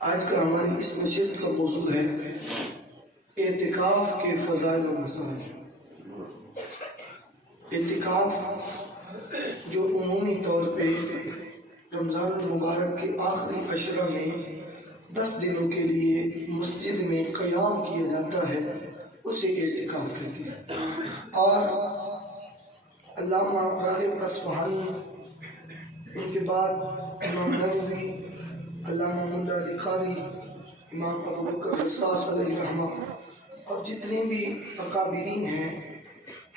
آج کا ہماری اس نشست کا موضوع ہے اعتکاف کے فضائل و مسائل۔ اعتکاف جو عمومی طور پہ رمضان المبارک کے آخری عشرہ میں 10 دنوں کے لیے مسجد میں قیام کیا جاتا ہے، اسے اعتکاف کہتے ہیں۔ اور علامہ راغب اصفہانی، ان کے بعد امام نووی، علامہ ملا علی قاری، امام ابو بکر حساس علیہ رحمہ اور جتنے بھی اکابرین ہیں،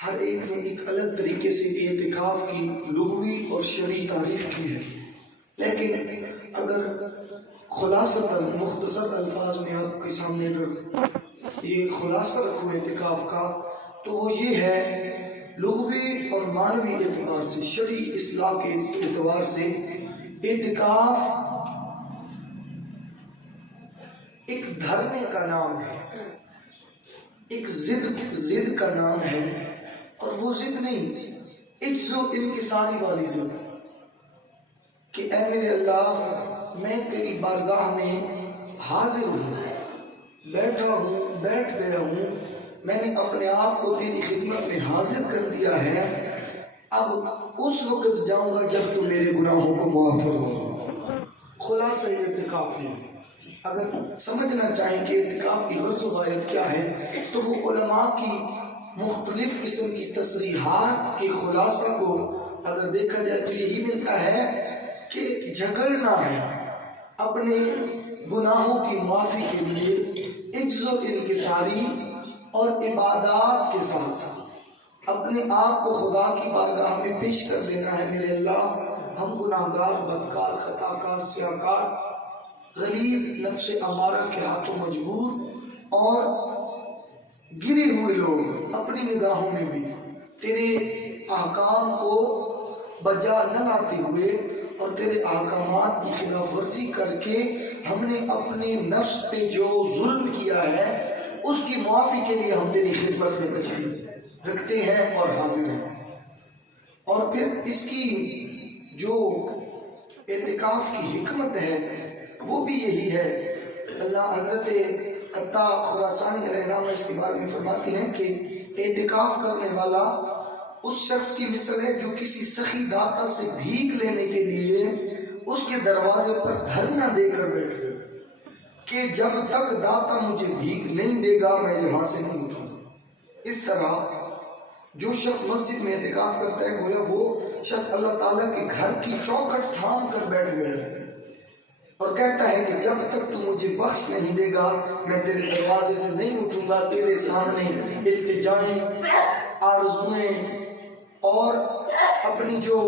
ہر ایک نے ایک الگ طریقے سے اعتکاف کی لغوی اور شرعی تعریف کی ہے۔ لیکن اگر خلاصتاً مختصر الفاظ میں آپ کے سامنے اگر یہ خلاصہ رکھو اعتکاف کا، تو وہ یہ ہے، لغوی اور معنوی اعتبار سے، شرعی اصطلاح کے اعتبار سے اعتکاف ایک دھرنے کا نام ہے، ایک ضد کا نام ہے، اور وہ ضد نہیں، عجز و انکساری والی ضد، کہ اے میرے اللہ، میں تیری بارگاہ میں حاضر ہوں، بیٹھ گیا ہوں، میں نے اپنے آپ کو تیری خدمت میں حاضر کر دیا ہے، اب اس وقت جاؤں گا جب تو میرے گناہوں کو معاف فرمائے۔ خلاصہ اعتکاف ہے۔ اگر سمجھنا چاہیں کہ اعتکاف کی غرض و غایت کیا ہے، تو وہ علماء کی مختلف قسم کی تصریحات کے خلاصہ کو اگر دیکھا جائے تو یہی ملتا ہے کہ جھگڑنا ہے اپنے گناہوں کی معافی کے لیے، عجز و انکساری اور عبادات کے ساتھ اپنے آپ کو خدا کی بارگاہ میں پیش کر دینا ہے۔ میرے اللہ، ہم گناہگار، بدکار، خطاکار، سیاکار، غلیظ، نفس امارہ کے ہاتھوں مجبور اور گرے ہوئے لوگ، اپنی نگاہوں میں بھی تیرے احکام کو بجا نہ لاتے ہوئے اور تیرے احکامات کی خلاف ورزی کر کے ہم نے اپنے نفس پہ جو ظلم کیا ہے، اس کی معافی کے لیے ہم تیری خدمت میں تشریف رکھتے ہیں اور حاضر ہیں۔ اور پھر اس کی جو اعتکاف کی حکمت ہے وہ بھی یہی ہے۔ اللہ حضرت عطا خراسانی علیہ الرحمہ اس کے بارے میں فرماتے ہیں کہ اعتکاف کرنے والا اس شخص کی مثل ہے جو کسی سخی داتا سے بھیک لینے کے لیے اس کے دروازے پر دھرنا دے کر بیٹھے کہ جب تک داتا مجھے بھیک نہیں دے گا میں یہاں سے نہیں اٹھوں۔ اس طرح جو شخص مسجد میں اعتکاف کرتا ہے، گویا وہ شخص اللہ تعالیٰ کے گھر کی چوکھٹ تھام کر بیٹھ گیا ہے اور کہتا ہے کہ جب تک تو مجھے بخش نہیں دے گا میں تیرے دروازے سے نہیں اٹھوں گا۔ تیرے سامنے التجائیں، آرزوئیں اور اپنی جو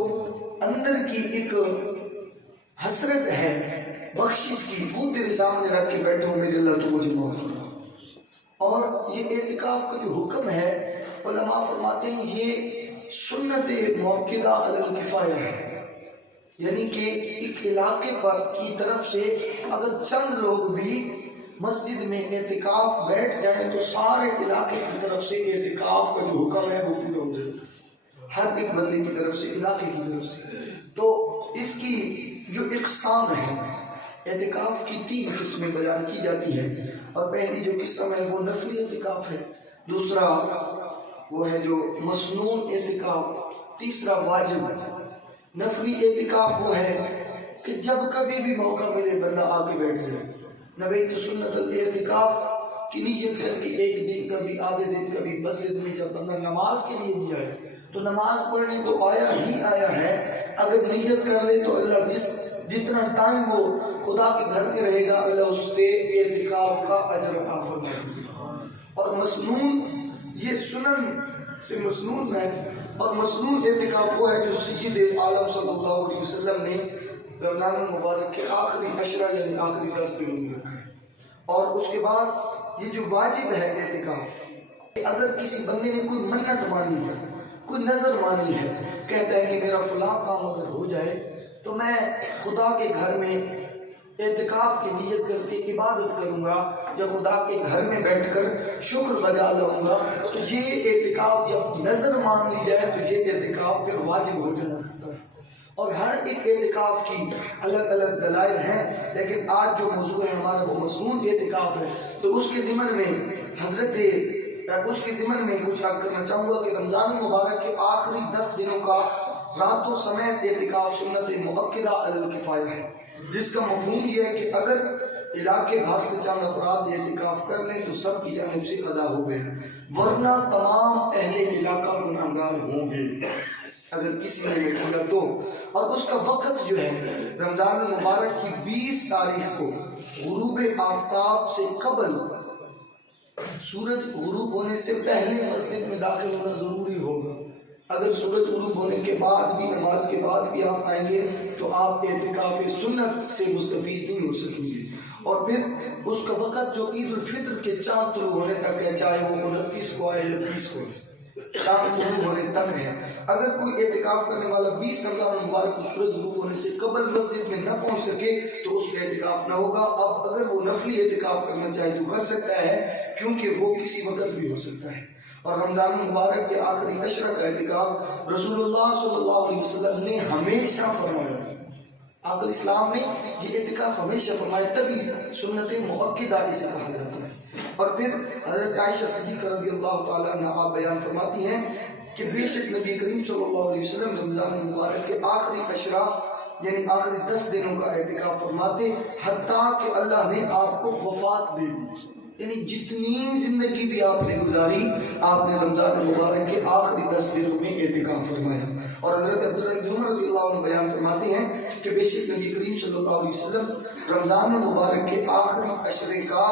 اندر کی ایک حسرت ہے بخشش کی، وہ تیرے سامنے رکھ کے بیٹھو، میرے اللہ تو مجھے معاف کرنا۔ اور یہ اعتکاف کا جو حکم ہے، علماء فرماتے ہیں یہ سنت موقدہ علی الکفایہ ہے، یعنی کہ ایک علاقے پر کی طرف سے اگر چند لوگ بھی مسجد میں اعتکاف بیٹھ جائیں تو سارے علاقے کی طرف سے اعتکاف کا جو حکم ہے وہ پورا ہو جائے، ہر ایک بندے کی طرف سے، علاقے کی طرف سے۔ تو اس کی جو اقسام ہے، اعتکاف کی 3 قسمیں بیان کی جاتی ہے، اور پہلی جو قسم ہے وہ نفلی اعتکاف ہے، دوسرا وہ ہے جو مسنون اعتکاف، تیسرا واجب۔ نفلی اعتکاف وہ ہے کہ جب کبھی بھی موقع ملے بندہ آ کے بیٹھ جائے، نویت سنت الاعتکاف کی نیت کر کے ایک دن کبھی آدھے دن کبھی مسجد میں جب بندہ نماز کے لیے بھی آئے تو نماز پڑھنے تو آیا ہی آیا ہے، اگر نیت کر لے تو اللہ جتنا ٹائم وہ خدا کے گھر میں رہے گا اللہ اس سے اعتکاف کا اجر عطا فرمائے گا۔ اور مسنون، یہ سنن سے مسنون ہے، اور مسنون اعتکاف وہ ہے جو سید عالم صلی اللہ علیہ وسلم نے رمضان المبارک کے آخری عشرہ یعنی آخری 10 دنوں میں رکھا ہے۔ اور اس کے بعد یہ جو واجب ہے اعتکاف، اگر کسی بندے نے کوئی منت مانی ہے، کوئی نظر مانی ہے، کہتا ہے کہ میرا فلاں کام اگر ہو جائے تو میں خدا کے گھر میں اعتکاف کی نیت کر کے عبادت کروں گا یا خدا کے گھر میں بیٹھ کر شکر بجا لاؤں گا، تو یہ اعتکاف جب نظر مان لی جائے تو یہ اعتکاف پھر واجب ہو جاتا ہے۔ اور ہر ایک اعتکاف کی الگ الگ دلائل ہیں، لیکن آج جو موضوع ہے ہمارا ہمارا وہ مصنون اعتکاف ہے، تو اس کے ضمن میں کچھ عرض کرنا چاہوں گا کہ رمضان المبارک کے آخری 10 دنوں کا راتوں سمیت اعتکاف سنت مؤکدہ علی الکفایہ ہے، جس کا مفہوم یہ ہے کہ اگر علاقے بھر سے چند افراد یہ اعتکاف کر لیں تو سب کی جانب سے ادا ہو گئے، ورنہ تمام اہل علاقہ گناہگار ہوں گے اگر کسی نے یہ کیا تو۔ اور اس کا وقت جو ہے رمضان المبارک کی 20 تاریخ کو غروب آفتاب سے قبل، سورج غروب ہونے سے پہلے مسجد میں داخل ہونا ضروری ہوگا۔ اگر سورج غروب ہونے کے بعد بھی، نماز کے بعد بھی آپ آئیں گے تو آپ اعتکاف سنت سے مستفید نہیں ہو سکیں گے۔ اور پھر اس کا وقت جو عید الفطر کے چاند طلوع ہونے تک ہے، چاہے وہ 29 کو آئے یا 30 کو، چاند طلوع ہونے تک ہے۔ اگر کوئی اعتکاف کرنے والا 20 رمضان المبارک کو سورج غروب ہونے سے قبل مسجد میں نہ پہنچ سکے تو اس کا اعتکاف نہ ہوگا۔ اب اگر وہ نفلی اعتکاف کرنا چاہے تو کر سکتا ہے، کیونکہ وہ کسی وقت بھی ہو سکتا ہے۔ اور رمضان المبارک کے آخری عشرہ کا اعتکاف رسول اللہ صلی اللہ علیہ وسلم نے ہمیشہ فرمایا، آقا اسلام نے یہ اعتکاف ہمیشہ فرمایا، تبھی سنت مؤکدہ اسے کہا جاتا ہے۔ اور پھر حضرت عائشہ صدیقہ رضی اللہ تعالیٰ عنہ آپ بیان فرماتی ہیں کہ بے شک نبی کریم صلی اللہ علیہ وسلم رمضان المبارک کے آخری عشرہ یعنی آخری 10 دنوں کا اعتکاف فرماتے، حتیٰ کہ اللہ نے آپ کو وفات دے دی، یعنی جتنی زندگی بھی آپ نے گزاری، آپ نے رمضان المبارک کے آخری 10 دنوں میں اعتکاف فرمایا۔ اور حضرت عبداللہ بن عمر رضی اللہ عنہ بیان فرماتے ہیں کہ بے شک نبی کریم صلی اللہ علیہ وسلم رمضان المبارک کے آخری عشرے کا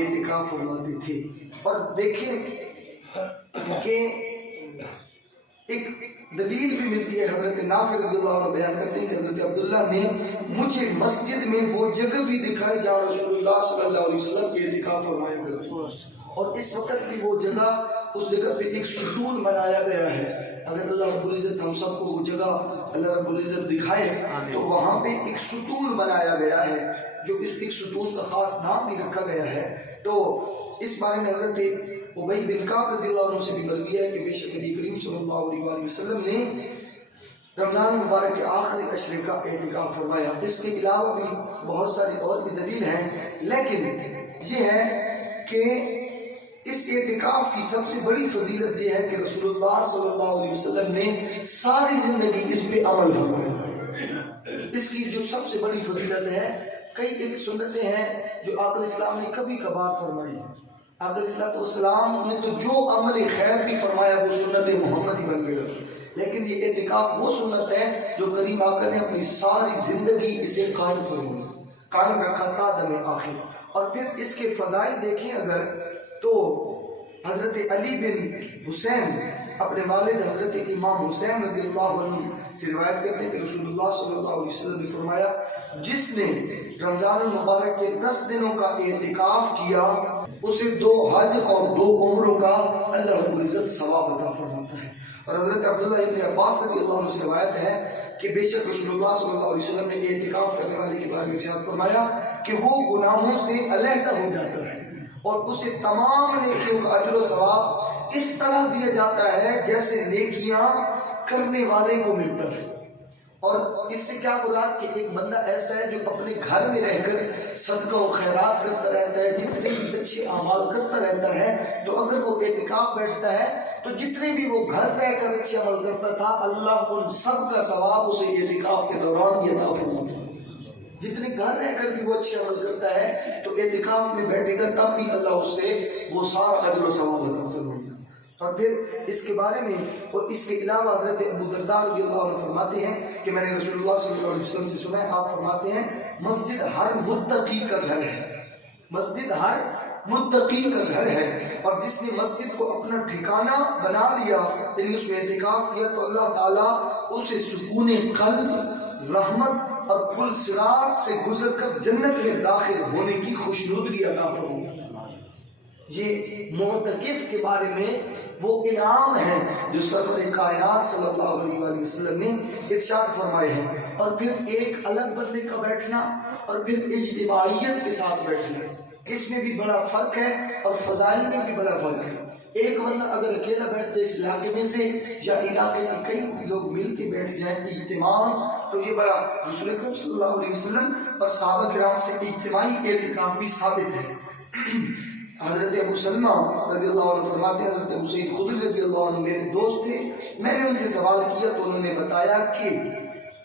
اعتکاف فرماتے تھے۔ اور دیکھیں کہ ایک دلیل بھی ملتی ہے، حضرت نافع رضی اللہ عنہ بیان کرتے ہیں کہ حضرت عبداللہ نے مجھے مسجد میں وہ جگہ بھی دکھائی جہاں رسول اللہ صلی اللہ علیہ وسلم کے اعتکاف فرمایا کرتے ہیں، اور اس وقت بھی وہ جگہ، اس جگہ پہ ایک ستون بنایا گیا ہے۔ اگر اللہ رب العزت ہم سب کو وہ جگہ اللہ رب العزت دکھائے تو وہاں پہ ایک ستون بنایا گیا ہے، جو ایک ستون کا خاص نام بھی رکھا گیا ہے۔ تو اس بارے میں حضرت ابی بن کعب رضی اللہ عنہ سے بھی مروی ہے کہ بے شک نبی کریم صلی اللہ علیہ وسلم نے رمضان مبارک کے آخری عشرے کا اعتکاف فرمایا۔ اس کے علاوہ بھی بہت ساری اور بھی دلیل ہیں، لیکن یہ ہے کہ اس اعتکاف کی سب سے بڑی فضیلت یہ ہے کہ رسول اللہ صلی اللہ علیہ وسلم نے ساری زندگی اس پہ عمل فرمایا۔ اس کی جو سب سے بڑی فضیلت ہے، کئی ایک سنتیں ہیں جو آقا اسلام نے کبھی کبھار فرمائی ہیں۔ آقا السلام نے تو جو عمل خیر بھی فرمایا وہ سنت محمدی بن گیا، لیکن یہ اعتکاف وہ سنت ہے جو کریم آقا نے اپنی ساری زندگی اسے قائم رکھا تا دم آخر۔ اور پھر اس کے فضائل دیکھیں اگر تو حضرت علی بن حسین اپنے والد حضرت امام حسین رضی اللہ عنہ سے روایت کرتے ہیں کہ رسول اللہ صلی اللہ علیہ وسلم نے فرمایا، جس نے رمضان المبارک کے 10 دنوں کا اعتکاف کیا اسے 2 حج اور 2 عمروں کا اللہ رب العزت ثواب عطا فرماتا ہے۔ اور حضرت عبداللہ ابن عباس رضی اللہ عنہ سے روایت ہے کہ بے شک رسول اللہ صلی اللہ علیہ وسلم نے اعتکاف کرنے والے کے بارے میں ارشاد فرمایا کہ وہ گناہوں سے علیحدہ ہو جاتا ہے اور اسے تمام نیکیوں کا اجر و ثواب اس طرح دیا جاتا ہے جیسے نیکیاں کرنے والے کو ملتا ہے۔ اور اس سے کیا مراد کہ ایک بندہ ایسا ہے جو اپنے گھر میں رہ کر صدقہ و خیرات کرتا رہتا ہے، جتنے بھی اچھے اعمال کرتا رہتا ہے، تو اگر وہ اعتکاف بیٹھتا ہے تو جتنے بھی وہ گھر رہ کر اچھے عمل کرتا تھا اللہ ان سب کا ثواب اسے اعتکاف کے دوران یہ عطا فرماتا ہے۔ جتنے گھر رہ کر بھی وہ اچھے عمل کرتا ہے تو اعتکاف میں بیٹھے گا تب بھی اللہ اس سے وہ سارا اجر و ثواب عطا فرمائے گا۔ اور پھر اس کے بارے میں اور اس کے علاوہ حضرت ابو درداء رضی اللہ عنہ فرماتے ہیں کہ میں نے رسول اللہ صلی اللہ علیہ وسلم سے سنا ہے، آپ فرماتے ہیں مسجد ہر متقی کا گھر ہے، مسجد ہر متقی کا گھر ہے، اور جس نے مسجد کو اپنا ٹھکانہ بنا لیا یعنی اس میں اعتکاف کیا تو اللہ تعالیٰ اسے سکون قلب، رحمت اور پل صراط سے گزر کر جنت میں داخل ہونے کی خوشنودی عطا فرماتا ہے۔ یہ معتکف کے بارے میں وہ انعام ہے جو سرور کائنات صلی اللہ علیہ وسلم نے ارشاد فرمائے ہیں۔ اور پھر ایک الگ بندے کا بیٹھنا اور پھر اجتماعیت کے ساتھ بیٹھنا، اس میں بھی بڑا فرق ہے اور فضائل میں بھی بڑا فرق ہے۔ ایک بندہ اگر اکیلا بیٹھ جائے اس علاقے میں سے یا علاقے کے کئی لوگ مل کے بیٹھ جائیں اجتماع، تو یہ بڑا رسول اکرم صلی اللہ علیہ وسلم اور صحابہ کرام سے اجتماعی اعتکاف بھی ثابت ہے۔ حضرت ابو سلمہ رضی اللہ عنہ فرماتے ہیں حضرت ابو سعید خدری رضی اللہ عنہ میرے دوست تھے، میں نے ان سے سوال کیا تو انہوں نے بتایا کہ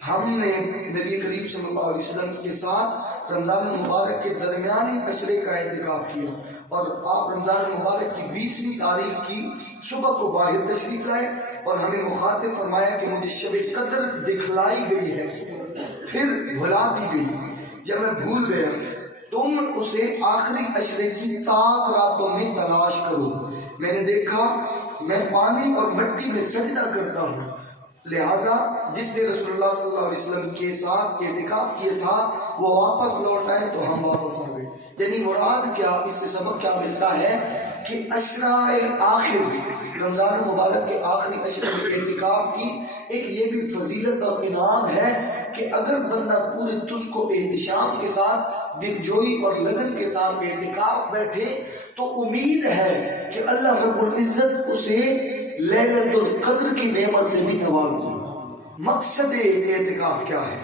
ہم نے نبی کریم صلی اللہ علیہ وسلم کے ساتھ رمضان المبارک کے درمیانی عشرے کا اعتکاف کیا، اور آپ رمضان المبارک کی 20ویں تاریخ کی صبح کو باہر تشریف لائے اور ہمیں مخاطب فرمایا کہ مجھے شب قدر دکھلائی گئی ہے پھر بھلا دی گئی، جب میں بھول گیا تم اسے آخری عشرے کی تاک راتوں میں تلاش کرو، میں نے دیکھا میں پانی اور مٹی میں سجدہ کرتا ہوں، لہٰذا جس نے رسول اللہ صلی اللہ علیہ وسلم کے ساتھ اعتکاف کیا تھا وہ واپس لوٹ آئے تو ہم واپس آ گئے۔ یعنی مراد کیا، اس سے سبق کیا ملتا ہے کہ عشرۂ آخر رمضان المبارک کے آخری عشرے میں اعتکاف کی ایک یہ بھی فضیلت اور انعام ہے کہ اگر بندہ پورے تجھ کو احتشام کے ساتھ دلجوئی اور لگن کے ساتھ اعتکاف بیٹھے تو امید ہے کہ اللہ رب العزت اسے لیلۃ القدر کی نعمت سے بھی نواز دے۔ مقصد اعتکاف کیا ہے؟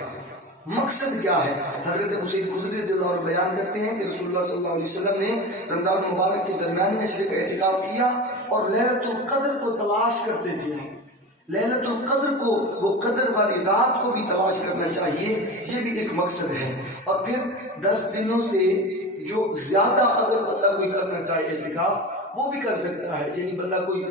مقصد کیا ہے؟ حضرت ابو سعید خدری رضی اللہ عنہ بیان کرتے ہیں کہ رسول اللہ صلی اللہ علیہ وسلم نے رمضان المبارک کے درمیانی عشرے کا اعتکاف کیا اور لیلۃ القدر کو تلاش کرتے تھے۔ لیلۃ القدر کو، وہ قدر والی رات کو بھی تلاش کرنا چاہیے، یہ بھی ایک مقصد ہے۔ اور پھر 10 دنوں سے جو زیادہ اگر بندہ کوئی کرنا چاہے اعتکاف وہ بھی کر سکتا ہے، یعنی بندہ کوئی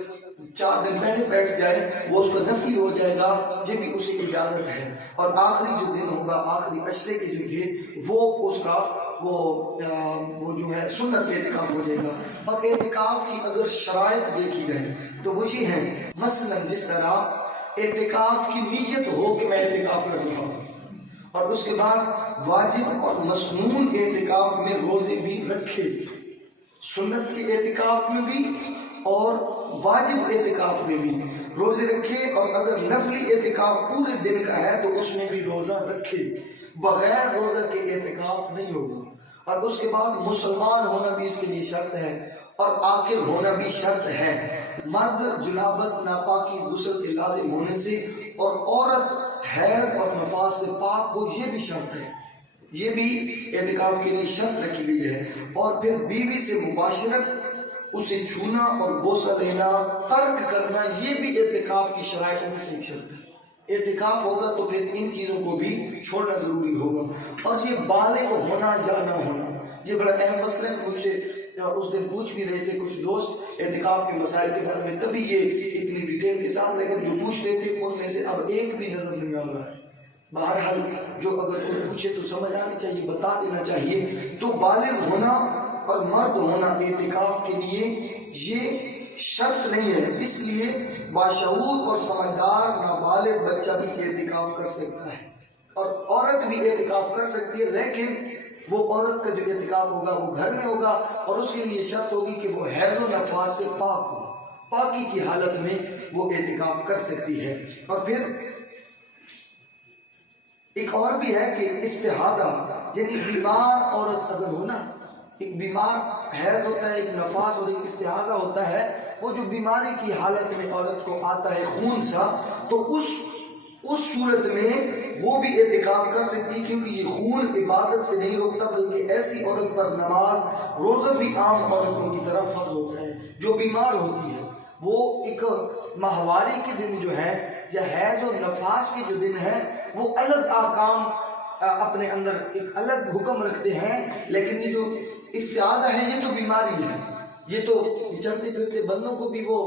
4 دن پہلے بیٹھ جائے وہ اس کو نفلی ہو جائے گا، یہ بھی اسے اجازت ہے۔ اور آخری جو دن ہوگا آخری عشرے کے جو تھے وہ اس کا وہ جو ہے سنت اعتکاف ہو جائے گا۔ اور اعتکاف کی اگر شرائط دیکھی جائے تو وہ یہ ہے، مثلا جس طرح اعتکاف کی نیت ہو کہ میں اعتکاف کر رہا ہوں، اور اس کے بعد واجب اور مسنون اعتکاف میں روزے بھی رکھے، سنت کے اعتکاف میں بھی اور واجب اعتکاف میں بھی روزے رکھے، اور اگر نفلی اعتکاف پورے دن کا ہے تو اس میں بھی روزہ رکھے، بغیر روزہ کے اعتکاف نہیں ہوگا۔ اور اس کے بعد مسلمان ہونا بھی اس کے لیے شرط ہے، اور عاقل ہونا بھی شرط ہے۔ مرد جنابت ناپاکی غسل کے لازم ہونے سے اور عورت حیض اور نفاس سے پاک ہو، یہ بھی شرط ہے، یہ بھی اعتکاف کے لیے شرط رکھی گئی ہے۔ اور پھر بیوی سے مباشرت، اسے چھونا اور بوسہ لینا ترک کرنا، یہ بھی اعتکاف کی شرائط میں سے ایک شرط ہے۔ اعتکاف ہوگا تو پھر ان چیزوں کو بھی چھوڑنا ضروری ہوگا۔ اور یہ بالغ ہونا یا نہ ہونا، یہ بڑا اہم مسئلہ ہے۔ مجھ سے اس دن پوچھ بھی رہے تھے کچھ دوست اعتکاف کے مسائل کے بارے میں، تبھی یہ اتنی ڈیٹیل کے ساتھ، لیکن جو پوچھ رہے تھے ان میں سے اب ایک بھی نظر نہیں آ رہا ہے۔ بہرحال جو اگر کوئی پوچھے تو سمجھ آنی چاہیے، بتا دینا چاہیے۔ تو بالغ ہونا اور مرد ہونا اعتکاف کے لیے یہ شرط نہیں ہے، اس لیے باشعور اور سمجھدار نابالغ بچہ بھی اعتکاف کر سکتا ہے، اور عورت بھی اعتکاف کر سکتی ہے، لیکن وہ عورت کا جو اعتکاف ہوگا وہ گھر میں ہوگا، اور اس کے لیے شرط ہوگی کہ وہ حیض و نفاس سے پاک ہو، پاکی کی حالت میں وہ اعتکاف کر سکتی ہے۔ اور پھر ایک اور بھی ہے کہ استحاضہ، یعنی بیمار عورت اگر ہو نا، ایک بیمار حیض ہوتا ہے، ایک نفاس اور ایک استحاضہ ہوتا ہے، وہ جو بیماری کی حالت میں عورت کو آتا ہے خون سا، تو اس صورت میں وہ بھی اعتکاف کر سکتی، کیونکہ یہ خون عبادت سے نہیں روکتا، بلکہ ایسی عورت پر نماز روزہ بھی عام عورتوں کی طرف فرض ہوتا ہے جو بیمار ہوتی ہے۔ وہ ایک ماہواری کے دن جو ہے یا حیض و نفاس کے جو دن ہے وہ الگ احکام اپنے اندر ایک الگ حکم رکھتے ہیں، لیکن یہ جو استحاضہ ہے یہ تو بیماری ہے، یہ تو چلتے پھرتے بندوں کو بھی وہ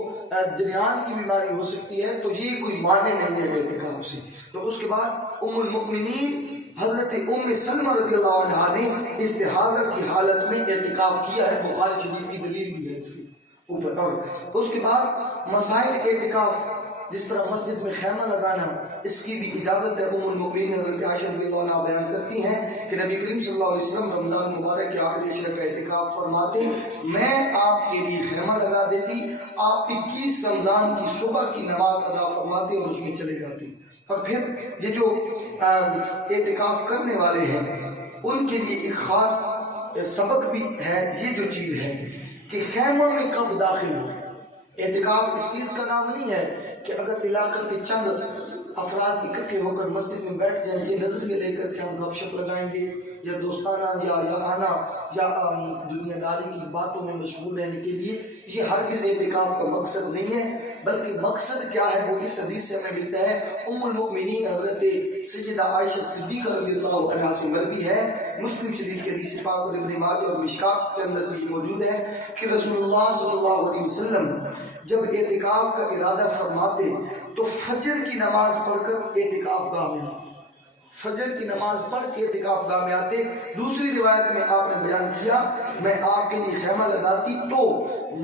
جریان کی بیماری ہو سکتی ہے، تو یہ کوئی معنی نہیں ہے اعتکاف سے۔ تو اس کے بعد ام المؤمنین حضرت ام سلمہ رضی اللہ عنہا نے استحاضہ کی حالت میں اعتکاف کیا ہے، بخاری شریف کی دلیل بھی ہے اس کے اوپر۔ اور اس کے بعد مسائل اعتکاف، جس طرح مسجد میں خیمہ لگانا، اس کی بھی اجازت ہے۔ ام المؤمنین حضرت عائشہ رضی اللہ عنہا بیان کرتی ہیں کہ نبی کریم صلی اللہ علیہ وسلم رمضان مبارک کے آخری عشرے کا اعتکاف فرماتے، میں آپ کے لیے خیمہ لگا دیتی، آپ 21 رمضان کی صبح کی نماز ادا فرماتے اور اس میں چلے جاتے۔ اور پھر یہ جو اعتکاف کرنے والے ہیں ان کے لیے ایک خاص سبق بھی ہے، یہ جو چیز ہے کہ خیمہ میں کب داخل ہو، اعتکاف اس چیز کا نام نہیں ہے کہ اگر علاقہ کے چند افراد اکٹھے ہو کر مسجد میں بیٹھ جائیں یہ نظر میں لے کر کے ہم گپ شپ لگائیں گے یا دوستانہ یا آنا یا دنیا داری کی باتوں میں مشغول رہنے کے لیے، یہ ہرگز اعتکاف کا مقصد نہیں ہے، بلکہ مقصد کیا ہے وہ اس حدیث سے ہمیں ملتا ہے۔ ام المؤمنین حضرت سیدہ عائشہ صدیقہ رضی اللہ عنہا سے مروی ہے، مسلم شریف کے حدیث پاک اور ابن ماجہ اور مشکات کے اندر بھی موجود ہے کہ رسول اللہ صلی اللہ علیہ وسلم جب اعتکاف کا ارادہ فرماتے تو فجر کی نماز پڑھ کر اعتکاف گاہ میں آتے، فجر کی نماز پڑھ کے اعتکاف گاہ میں آتے۔ دوسری روایت میں آپ نے بیان کیا میں آپ کے لیے خیمہ لگاتی تو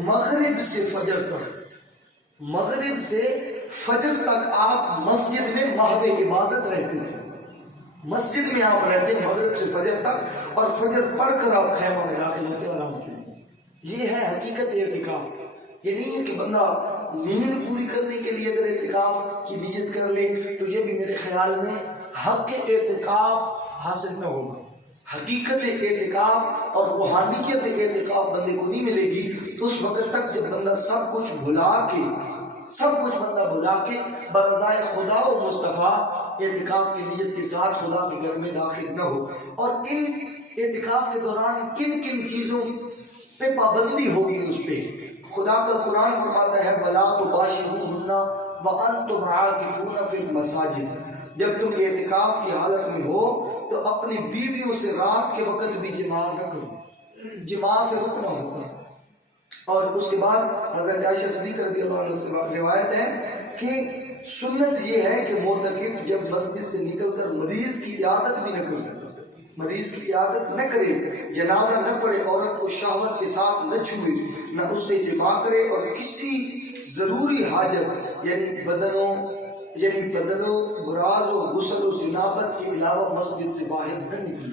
مغرب سے فجر تک، مغرب سے فجر تک آپ مسجد میں محو عبادت رہتے تھے، مسجد میں آپ رہتے مغرب سے فجر تک، اور فجر پڑھ کر آپ خیمہ لگا کے لیتے آرام کے۔ یہ ہے حقیقت اعتکاف۔ یہ نہیں ہے کہ بندہ نیند پوری کرنے کے لیے اگر اعتکاف کی نیت کر لے تو یہ بھی میرے خیال میں حق اعتکاف حاصل نہ ہوگا۔ حقیقت اعتکاف اور روحانیت اعتکاف بندے کو نہیں ملے گی اس وقت تک جب بندہ سب کچھ بھلا کے برضائے خدا و مصطفیٰ اعتکاف کی نیت کے ساتھ خدا کے گھر میں داخل نہ ہو۔ اور ان اعتکاف کے دوران کن کن چیزوں پہ پابندی ہوگی اس پہ؟ خدا کا قرآن فرماتا ہے وَلَا تُبَاشِرُوهُنَّ وَأَنْتُمْ عَاكِفُونَ فِي الْمَسَاجِدِ، جب تم اعتکاف کی حالت میں ہو تو اپنی بیویوں سے رات کے وقت بھی جماع نہ کرو، جماع سے رکنا ہوتا ہے۔ اور اس کے بعد حضرت عائشہ صدیقہ رضی اللہ عنہ سے روایت ہے کہ سنت یہ ہے کہ معتکف جب مسجد سے نکل کر مریض کی عیادت بھی نہ کرے، مریض کی عیادت نہ کرے، جنازہ نہ پڑھے، عورت کو شہوت کے ساتھ نہ چھوئے، نہ اس سے جماع کرے، اور کسی ضروری حاجت یعنی بدن و براز و غسل و جنابت کے علاوہ مسجد سے باہر نہ نکلے۔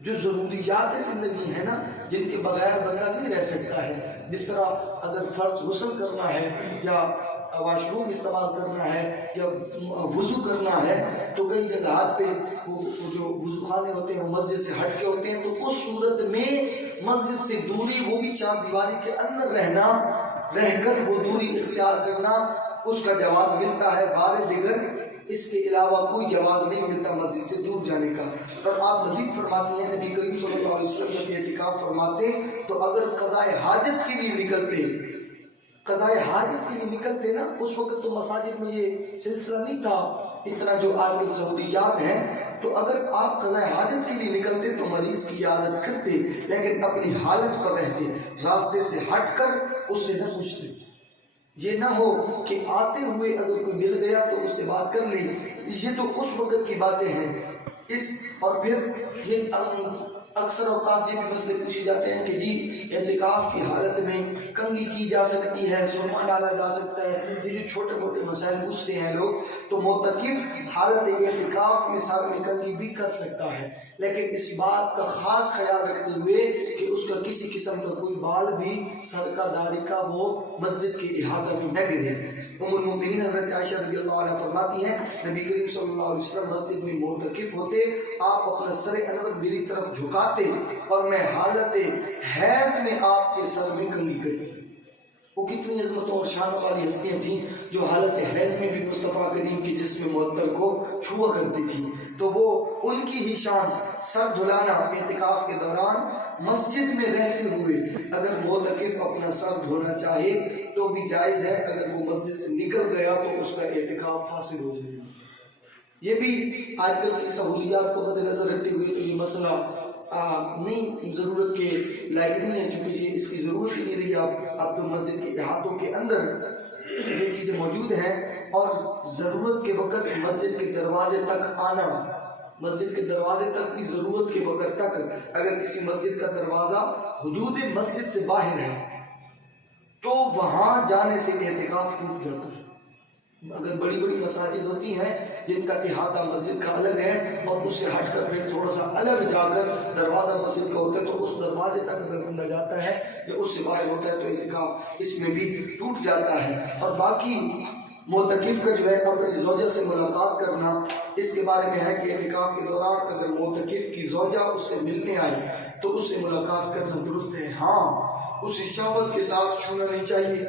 جو ضروریات زندگی ہے نا جن کے بغیر بندہ نہیں رہ سکتا ہے، جس طرح اگر فرض غسل کرنا ہے یا واش روم استعمال کرنا ہے یا وضو کرنا ہے تو کئی جگہات پہ وہ جو وضو خانے ہوتے ہیں وہ مسجد سے ہٹ کے ہوتے ہیں، تو اس صورت میں مسجد سے دوری، وہ بھی چار دیواری کے اندر رہ کر وہ دوری اختیار کرنا، اس کا جواز ملتا ہے۔ بار دیگر اس کے علاوہ کوئی جواز نہیں ملتا مسجد سے دور جانے کا۔ اور آپ مزید فرماتی ہیں نبی کریم صلی اللہ علیہ وسلم جب اعتکاف فرماتے تو اگر قضاء حاجت کے لیے نکلتے نا، اس وقت تو مساجد میں یہ سلسلہ نہیں تھا اتنا جو آج کل ضروریات ہیں، تو اگر آپ قضاء حاجت کے لیے نکلتے تو مریض کی عیادت کرتے، لیکن اپنی حالت پر رہتے، راستے سے ہٹ کر اس سے نہ پوچھتے۔ یہ نہ ہو کہ آتے ہوئے اگر کوئی مل گیا تو اس سے بات کر لی، یہ تو اس وقت کی باتیں ہیں۔ اور پھر یہ اکثر اوقات یہ بھی مسئلے پوچھے جاتے ہیں کہ جی اعتکاف کی حالت میں کنگھی کی جا سکتی ہے، سرما ڈالا جا سکتا ہے، یہ جو چھوٹے موٹے مسائل پوچھتے ہیں لوگ، تو معتکف حالت اعتکاف میں سر میں کنگھی بھی کر سکتا ہے، لیکن اس بات کا خاص خیال رکھتے ہوئے کہ اس کا کسی قسم کا کوئی بال بھی سر کا داڑھی کا وہ مسجد کے احاطہ میں نہ گرے۔ ام المؤمنین حضرت عائشہ رضی اللہ عنہ فرماتی ہیں نبی کریم صلی اللہ علیہ وسلم مسجد میں معتکف ہوتے، آپ اپنا سر انور میری طرف جھکاتے اور میں حالت حیض میں آپ کے سر میں کنگھی کرتی۔ وہ کتنی عظمتوں اور شان والی ہستیاں تھیں جو حالت حیض میں بھی مصطفیٰ کریم کے جسم معطر کو چھوا کرتی تھی، تو وہ ان کی ہی شان سر دھلانا اعتکاف کے دوران مسجد میں رہتے ہوئے اگر معتکف اپنا سر دھونا چاہے تو بھی جائز ہے، اگر وہ مسجد سے نکل گیا تو اس کا اعتکاف فاسد ہو جائے گا۔ یہ بھی آج کل کی سہولیات کو مد نظر رکھتے ہوئے تو یہ مسئلہ نہیں ضرورت کے لائق نہیں ہے، چونکہ اس کی ضرورت ہی نہیں رہی۔ اب تو مسجد کے احاطوں کے اندر یہ چیزیں موجود ہیں، اور ضرورت کے وقت مسجد کے دروازے تک آنا، مسجد کے دروازے تک بھی ضرورت کے وقت تک اگر کسی مسجد کا دروازہ حدود مسجد سے باہر ہے تو وہاں جانے سے اعتکاف ٹوٹ جاتا ہے۔ اگر بڑی بڑی مساجد ہوتی ہیں جن کا احاطہ مسجد کا الگ ہے اور اس سے ہٹ کر پھر تھوڑا سا الگ جا کر دروازہ مسجد کا ہوتا ہے، تو اس دروازے تک اگر بندہ جاتا ہے یا اس سے باہر ہوتا ہے تو اعتکاف اس میں بھی ٹوٹ جاتا ہے۔ اور باقی معتکف کا جو ہے اپنی زوجہ سے ملاقات کرنا، اس کے بارے میں ہے کہ اعتکاف کے دوران اگر معتکف کی زوجہ اس سے ملنے آئی تو اس سے ملاقات کرنا درست ہے۔ ہاں، اس شہوت کے ساتھ چھونا نہیں چاہیے،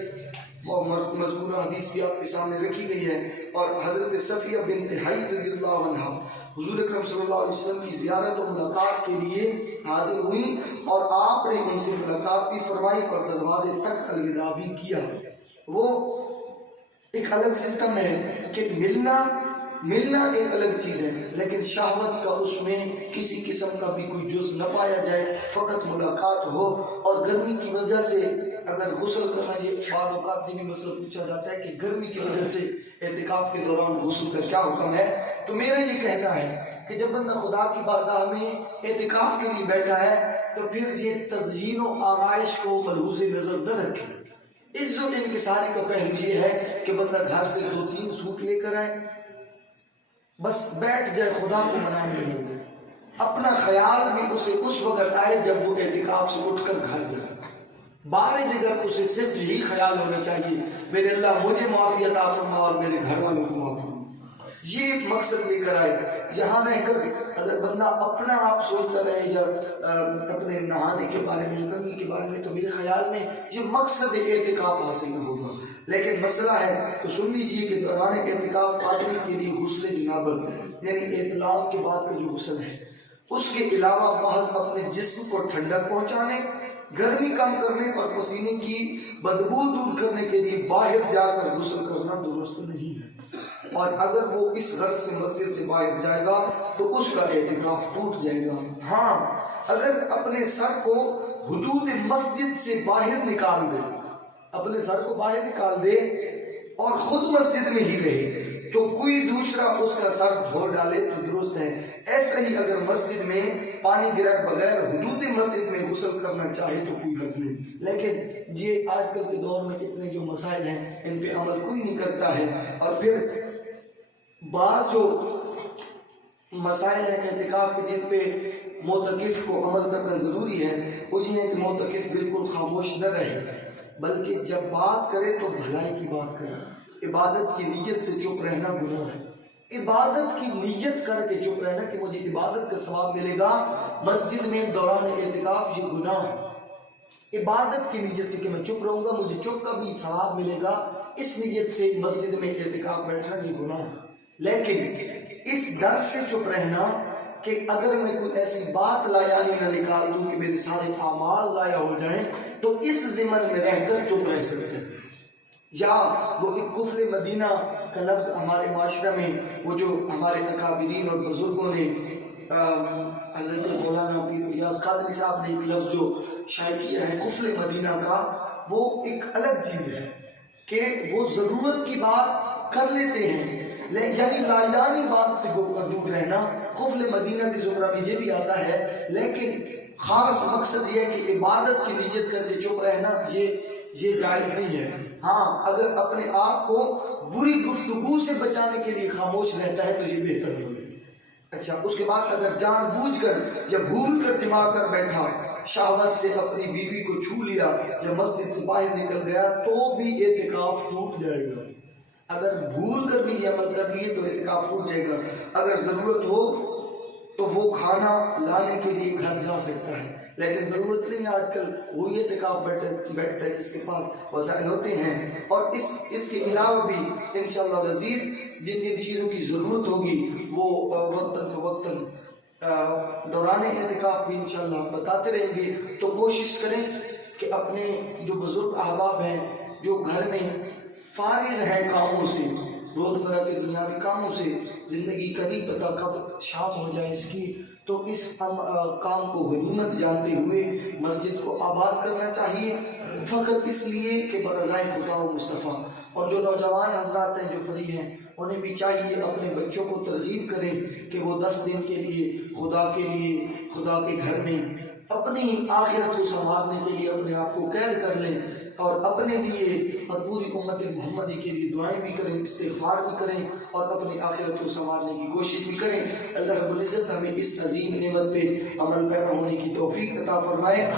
مذکورہ حدیث بھی آپ کے سامنے رکھی گئی ہے، اور حضرت صفیہ بنت حیی رضی اللہ عنہ حضور اکرم صلی اللہ علیہ وسلم کی زیارت و ملاقات کے لیے حاضر ہوئی، اور آپ نے ان سے ملاقات بھی فرمائی اور دروازے تک الوداع بھی کیا۔ وہ ایک الگ سسٹم ہے کہ ملنا ایک الگ چیز ہے، لیکن شہوت کا اس میں کسی قسم کا بھی کوئی جز نہ پایا جائے، فقط ملاقات ہو۔ اور گرمی کی وجہ سے اگر غسل کرنا چاہیے، بعض اوقات یہ بھی مسئلہ پوچھا جاتا ہے کہ گرمی کی وجہ سے اعتکاف کے دوران غسل کا کیا حکم ہے، تو میرا یہ کہنا ہے کہ جب بندہ خدا کی بارگاہ میں اعتکاف کے لیے بیٹھا ہے تو پھر یہ تزیین و آرائش کو ملحوظ نظر نہ رکھے۔ عز و انکساری کا پہلو یہ ہے کہ بندہ گھر سے 2-3 سوٹ لے کر آئے، بس بیٹھ جائے، خدا کو منانے لگ جائے، اپنا خیال بھی اسے اس وقت آئے جب وہ اعتکاف سے اٹھ کر گھر جائے۔ بار دیگر اسے صرف یہی خیال ہونا چاہیے، میرے اللہ مجھے معافی عطا فرما اور میرے گھر والوں کو معاف فرما، یہ مقصد لے کر آئے۔ یہاں رہ کر اگر بندہ اپنا آپ سوچتا رہے یا اپنے نہانے کے بارے میں، کنگھی کے بارے میں، تو میرے خیال میں یہ مقصد اعتکاف حاصل نہ ہوگا۔ لیکن مسئلہ ہے تو سن لیجیے کہ دوران اعتکاف آدمی کے لیے غسل جنابت یعنی احتلام کے بعد کا جو غسل ہے، اس کے علاوہ محض اپنے جسم کو ٹھنڈک پہنچانے، گرمی کم کرنے اور پسینے کی بدبو دور کرنے کے لیے باہر جا کر غسل کرنا درست نہیں ہے، اور اگر وہ اس غرض سے مسجد سے باہر جائے گا تو اس کا اعتکاف ٹوٹ جائے گا۔ ہاں، اگر اپنے سر کو حدود مسجد سے باہر نکال دے، اپنے سر کو باہر نکال دے اور خود مسجد میں ہی رہے تو کوئی دوسرا اس کا سر دھو ڈالے تو درست ہے۔ ایسا ہی اگر مسجد میں پانی گرائے بغیر حدود مسجد میں غسل کرنا چاہے تو کوئی حرج نہیں، لیکن یہ آج کل کے دور میں اتنے جو مسائل ہیں ان پہ عمل کوئی نہیں کرتا ہے۔ اور پھر بعض جو مسائل ہیں اعتکاف کے جن پہ معتکف کو عمل کرنا ضروری ہے، وہ یہ ہے کہ معتکف بالکل خاموش نہ رہے، بلکہ جب بات کرے تو بھلائی کی بات کرے۔ عبادت کی نیت سے چپ رہنا گناہ ہے، عبادت کی نیت کر کے چپ رہنا کہ مجھے عبادت کا ثواب ملے گا مسجد میں دوران اعتکاف، یہ گناہ ہے۔ عبادت کی نیت سے کہ میں چپ رہوں گا، مجھے چپ کا بھی ثواب ملے گا، اس نیت سے مسجد میں اعتکاف بیٹھنا یہ گناہ ہے۔ لیکن اس ڈر سے چپ رہنا کہ اگر میں کوئی ایسی بات لایانی نہ نکال دوں کہ میرے سارے اعمال ضائع ہو جائیں، تو اس ضمن میں رہ کر چپ رہ سکتے ہیں۔ یا وہ ایک کفر مدینہ کا لفظ ہمارے معاشرہ میں، وہ جو ہمارے اکابرین اور بزرگوں نے، حضرت مولانا پیر الیاس قادری صاحب نے ایک لفظ جو شائع کیا ہے کفر مدینہ کا، وہ ایک الگ چیز ہے کہ وہ ضرورت کی بات کر لیتے ہیں، یعنی لایانی بات سے دور رہنا۔ کفر مدینہ کی زمرہ میں یہ بھی آتا ہے، لیکن خاص مقصد یہ ہے کہ عبادت کی نیت کر کے چپ رہنا یہ جائز نہیں ہے۔ ہاں، اگر اپنے آپ کو بری گفتگو سے بچانے کے لیے خاموش رہتا ہے تو یہ بہتر ہوگا۔ اچھا، اس کے بعد اگر جان بوجھ کر یا بھول کر جما کر بیٹھا، شہوت سے اپنی بیوی کو چھو لیا یا مسجد سے باہر نکل گیا تو بھی اعتکاف ٹوٹ جائے گا۔ اگر بھول کر بھی یہ عمل کر لیے تو اعتکاف ٹوٹ جائے گا۔ اگر ضرورت ہو تو وہ کھانا لانے کے لیے گھر جا سکتا ہے، لیکن ضرورت نہیں ہے۔ آج کل وہی اعتکاف بیٹھتا ہے جس کے پاس وسائل ہوتے ہیں۔ اور اس کے علاوہ بھی انشاءاللہ مزید جن جن چیزوں کی ضرورت ہوگی وہ وقتاً فوقتاً دوران اعتکاف بھی انشاءاللہ بتاتے رہیں گے۔ تو کوشش کریں کہ اپنے جو بزرگ احباب ہیں جو گھر میں فارغ ہیں کاموں سے، روزمرہ کے دنیاوی کاموں سے، زندگی کا نہیں پتہ کب شام ہو جائے اس کی، تو اس کام کو غنیمت جانتے ہوئے مسجد کو آباد کرنا چاہیے، فقط اس لیے کہ برضائے خدا و مصطفیٰ۔ اور جو نوجوان حضرات ہیں جو فری ہیں، انہیں بھی چاہیے اپنے بچوں کو ترغیب کریں کہ وہ 10 دن کے لیے خدا کے گھر میں اپنی آخرت کو سنوارنے کے لیے اپنے آپ کو قید کر لیں، اور اپنے لیے اور پوری امت محمدی کے لیے دعائیں بھی کریں، استغفار بھی کریں، اور اپنی آخرت کو سنوارنے کی کوشش بھی کریں۔ اللہ رب العزت ہمیں اس عظیم نعمت پہ عمل پیرا ہونے کی توفیق عطا فرمائے۔